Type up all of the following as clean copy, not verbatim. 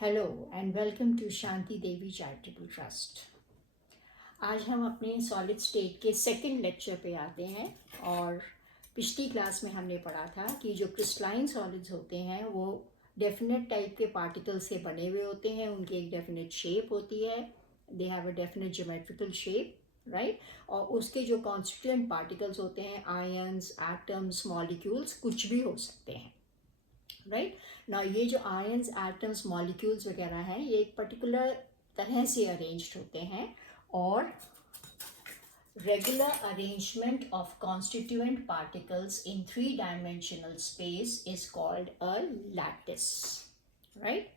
Hello and welcome to Shanti Devi charitable trust. आज हम अपने सॉलिड स्टेट के सेकंड लेक्चर पे आते हैं। और पिछली क्लास में हमने पढ़ा था कि जो क्रिस्टलाइन सॉलिड्स होते हैं वो डेफिनेट टाइप के पार्टिकल से बने हुए होते हैं। उनकी एक डेफिनेट शेप होती है, they have a definite geometrical shape, right. और उसके जो कॉन्स्टिट्यूएंट पार्टिकल्स होते हैं, आयंस, एटम्स, मॉलिक्यूल्स, कुछ भी हो सकते हैं, राइट ना। ये जो आयंस, एटम्स, मॉलिक्यूल्स वगैरह हैं, ये एक पर्टिकुलर तरह से अरेंज्ड होते हैं। और regular arrangement of constituent particles in three-dimensional space is called a lattice, right?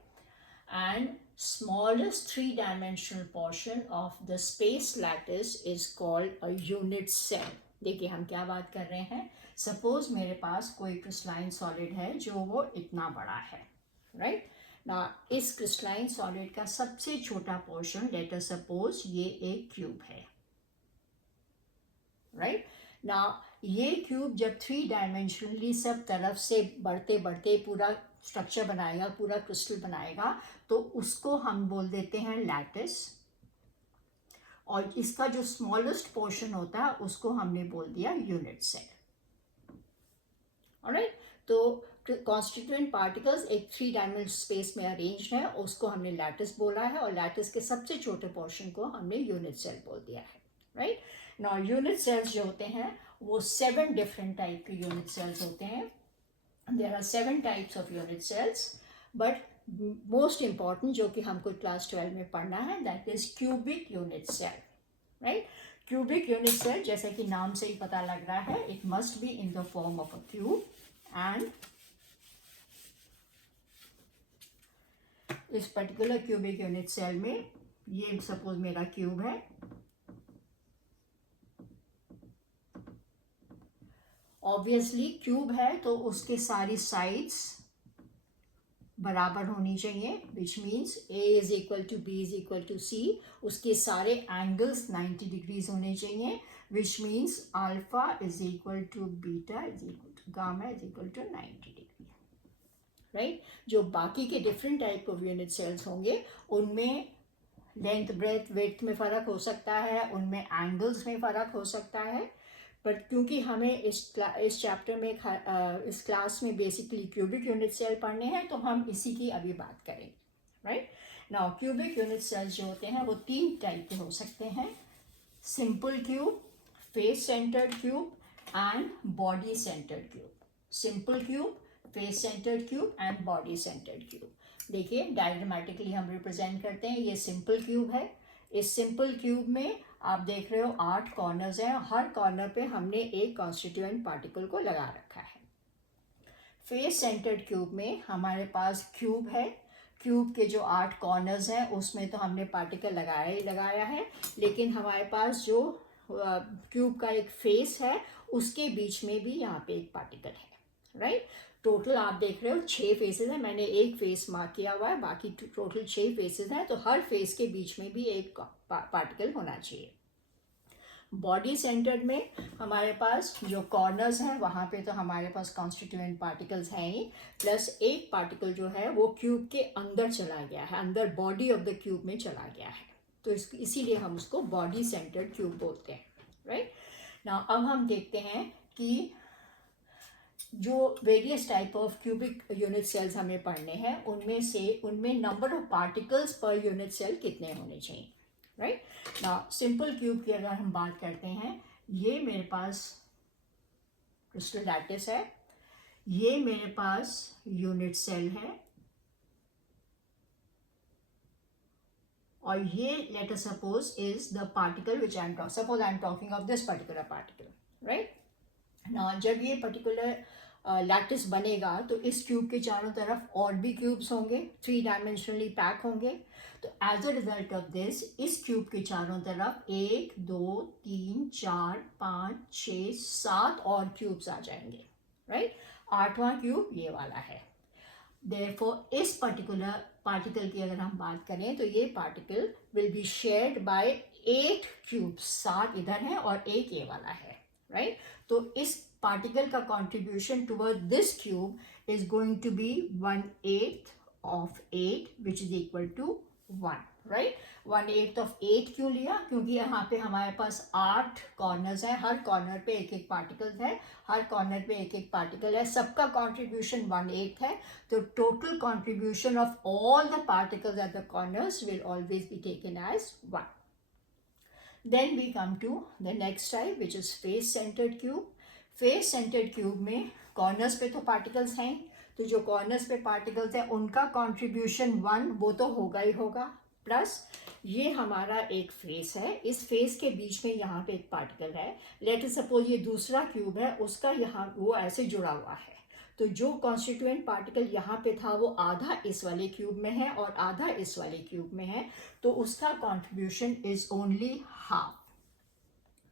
And smallest three-dimensional portion of the space lattice is called a unit cell. देखिए हम क्या बात कर रहे हैं। सपोज मेरे पास कोई क्रिस्टलाइन सॉलिड है जो वो इतना बड़ा है, राइट ना। इस क्रिस्टलाइन सॉलिड का सबसे छोटा पोर्शन, लेट अस सपोज ये एक क्यूब है, राइट ना। ये क्यूब जब थ्री डायमेंशनली सब तरफ से बढ़ते बढ़ते पूरा स्ट्रक्चर बनाएगा, पूरा क्रिस्टल बनाएगा, तो उसको हम बोल देते हैं लैटिस। और इसका जो स्मॉलेस्ट पोर्शन होता है उसको हमने बोल दिया यूनिट सेल, ऑलराइट। तो कॉन्स्टिट्यूएंट पार्टिकल्स एक थ्री डायमेंशनल स्पेस में अरेंज है, उसको हमने लैटिस बोला है, और लैटिस के सबसे छोटे पोर्शन को हमने यूनिट सेल बोल दिया है, राइट ना। यूनिट सेल्स जो होते हैं वो 7 डिफरेंट टाइप के यूनिट सेल्स होते हैं। There are 7 types of unit cells, but most important जो कि हमको क्लास 12 में पढ़ना है, that is cubic unit cell, right. Cubic unit cell, जैसे कि नाम से ही पता लग रहा है, it must be in the form of a cube. And इस पर्टिकुलर क्यूबिक यूनिट सेल में, ये सपोज मेरा क्यूब है, ऑब्वियसली क्यूब है तो उसके सारी साइड्स बराबर होनी चाहिए, which means A is equal to B is equal to C. उसके सारे एंगल्स 90 डिग्रीज होने चाहिए, which means alpha is equal to beta is equal to gamma is equal to 90 degree, right. जो बाकी के different type of unit cells होंगे उनमें length, breath, width में फ़र्क हो सकता है, उनमें एंगल्स में फ़र्क हो सकता है। पर क्योंकि हमें इस चैप्टर में इस क्लास में बेसिकली क्यूबिक यूनिट सेल पढ़ने हैं, तो हम इसी की अभी बात करेंगे, right now. Cubic unit cells जो होते हैं वो 3 टाइप के हो सकते हैं, simple cube, face centred cube and body centred cube. Simple cube, face centred cube and body centred cube. देखिए डायग्रामेटिकली हम रिप्रेजेंट करते हैं, ये सिंपल क्यूब है। इस सिंपल क्यूब में आप देख रहे हो 8 कॉर्नर्स हैं, हर कॉर्नर पे हमने एक कॉन्स्टिट्यूएंट पार्टिकल को लगा रखा है। फेस सेंटर्ड क्यूब में हमारे पास क्यूब है, क्यूब के जो 8 कॉर्नर्स हैं उसमें तो हमने पार्टिकल लगाया ही लगाया है, लेकिन हमारे पास जो क्यूब का एक फेस है उसके बीच में भी यहाँ पे एक पार्टिकल है, राइट। टोटल आप देख रहे हो 6 फेसेस हैं, मैंने एक फेस मार्क किया हुआ है, बाकी टोटल 6 फेसेस हैं, तो हर फेस के बीच में भी एक पार्टिकल होना चाहिए। बॉडी सेंटर्ड में हमारे पास जो कॉर्नर्स हैं वहाँ पे तो हमारे पास कॉन्स्टिट्यूएंट पार्टिकल्स हैं ही, प्लस एक पार्टिकल जो है वो क्यूब के अंदर चला गया है, अंदर बॉडी ऑफ द क्यूब में चला गया है, तो इसीलिए हम उसको बॉडी सेंटर्ड क्यूब बोलते हैं, राइट ना। अब हम देखते हैं कि जो various type of cubic unit cells हमें पढ़ने हैं उनमें number of particles per unit cell कितने होने चाहिए, राइट ना। सिंपल क्यूब की अगर हम बात करते हैं, ये मेरे पास क्रिस्टल लैटिस है, ये मेरे पास यूनिट सेल है, और ये let us suppose is the particle which I am talking of this particular particle, right ना। जब ये पर्टिकुलर लैटिस बनेगा तो इस क्यूब के चारों तरफ और भी क्यूब्स होंगे, 3 डायमेंशनली पैक होंगे, तो as a result of this इस क्यूब के चारों तरफ 1 2 3 4 5 6 7 और क्यूब्स आ जाएंगे, राइट। 8वां क्यूब ये वाला है। देयरफॉर इस पर्टिकुलर पार्टिकल की अगर हम बात करें तो ये particle will be shared by 8 cubes, 7 इधर हैं और एक ये वाला है, राइट तो इस पार्टिकल का contribution toward this cube is going to be 1/8 of 8 which is equal to 1, right. 1/8 of 8 क्यों लिया? क्योंकि यहाँ पे हमारे पास 8 कॉर्नर्स हैं, हर कॉर्नर पे एक एक पार्टिकल है, हर कॉर्नर पे एक एक पार्टिकल है, सबका कॉन्ट्रीब्यूशन 1/8 है. तो total contribution of all the particles at the corners will always be taken as 1. Then we come to the next type which is face centered cube. Face centered cube में corners पे तो particles हैं, तो जो corners पे particles हैं उनका contribution 1 वो तो होगा ही होगा, प्लस ये हमारा एक फेस है, इस फेस के बीच में यहाँ पे एक पार्टिकल है. लेट अस सपोज ये दूसरा क्यूब है, उसका यहाँ वो ऐसे जुड़ा हुआ है, तो जो कॉन्स्टिट्यूएंट पार्टिकल यहाँ पे था वो आधा इस वाले क्यूब में है और आधा इस वाले क्यूब में है, तो उसका contribution is only half,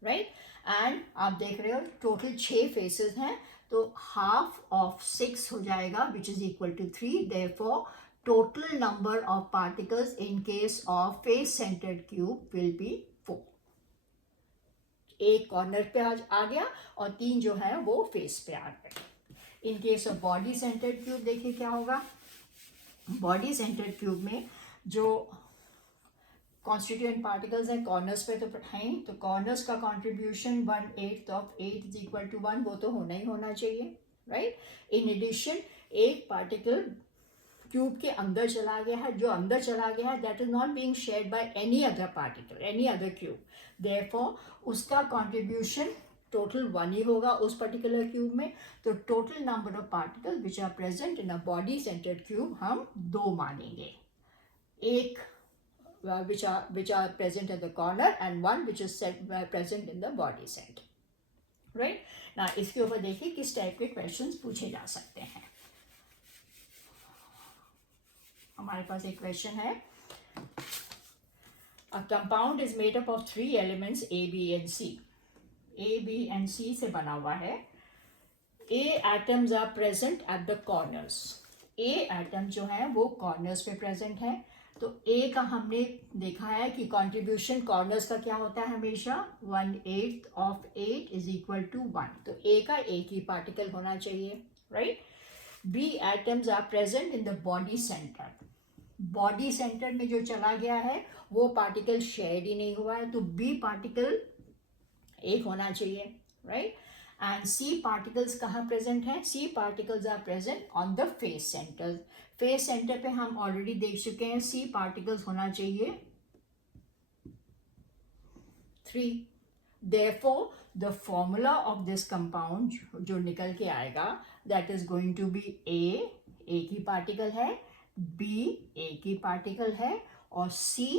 right. And आप देख रहे हो टोटल 6 फेसेस हैं, तो हाफ ऑफ 6 हो जाएगा which is equal to 3. Therefore total number of particles in case of face centred cube will be 4. एक कॉर्नर पे आ गया और 3 जो है वो फेस पे आ गए. इन case of body centred cube देखिए क्या होगा. बॉडी सेंटर्ड क्यूब में जो कॉन्स्टिट्यूएंट पार्टिकल्स हैं कॉर्नर्स पे तो हैं, तो कॉर्नर्स का contribution 1/8 of 8 is equal to 1 वो तो होना ही होना चाहिए, राइट. इन एडिशन एक पार्टिकल क्यूब के अंदर चला गया है, जो अंदर चला गया है that is not being shared by any other particle, any other cube. Therefore उसका कॉन्ट्रीब्यूशन टोटल 1 ही होगा उस पर्टिकुलर क्यूब में. तो total number of particles which are present in a body centred cube हम 2 मानेंगे, एक which are present at the corner and one which is present in the body center, right. now इसके ऊपर देखिए किस type के क्वेश्चंस पूछे जा सकते हैं. हमारे पास एक क्वेश्चन है, a compound is made up of 3 elements A, B and C. A, B and C से बना हुआ है. A atoms are present at the corners. A atom जो है वो कॉर्नर्स पे प्रेजेंट है. तो ए का हमने देखा है कि कंट्रीब्यूशन कॉर्नर्स का क्या होता है हमेशा 1/8 ऑफ 8 इज इक्वल टू 1. तो ए का एक ही पार्टिकल होना चाहिए, right. B atoms are present in the body centre. Body centre में जो चला गया है वो पार्टिकल शेयर्ड ही नहीं हुआ है, तो बी पार्टिकल एक होना चाहिए, राइट. एंड सी पार्टिकल्स कहाँ प्रेजेंट हैं? C particles are present on the face centre. Face centre पे हम ऑलरेडी देख चुके हैं, सी पार्टिकल्स होना चाहिए 3. Therefore the formula of this compound जो निकल के आएगा that is going to be A, एक ही पार्टिकल है, बी एक ही पार्टिकल है और सी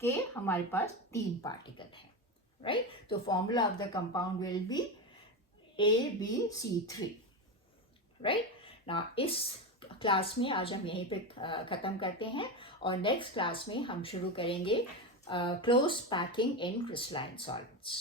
के हमारे पास 3 पार्टिकल है, राइट. तो formula of the compound will be ABC3, right. ना इस क्लास में आज हम यहीं पे ख़त्म करते हैं और नेक्स्ट क्लास में हम शुरू करेंगे close packing in crystalline solvents.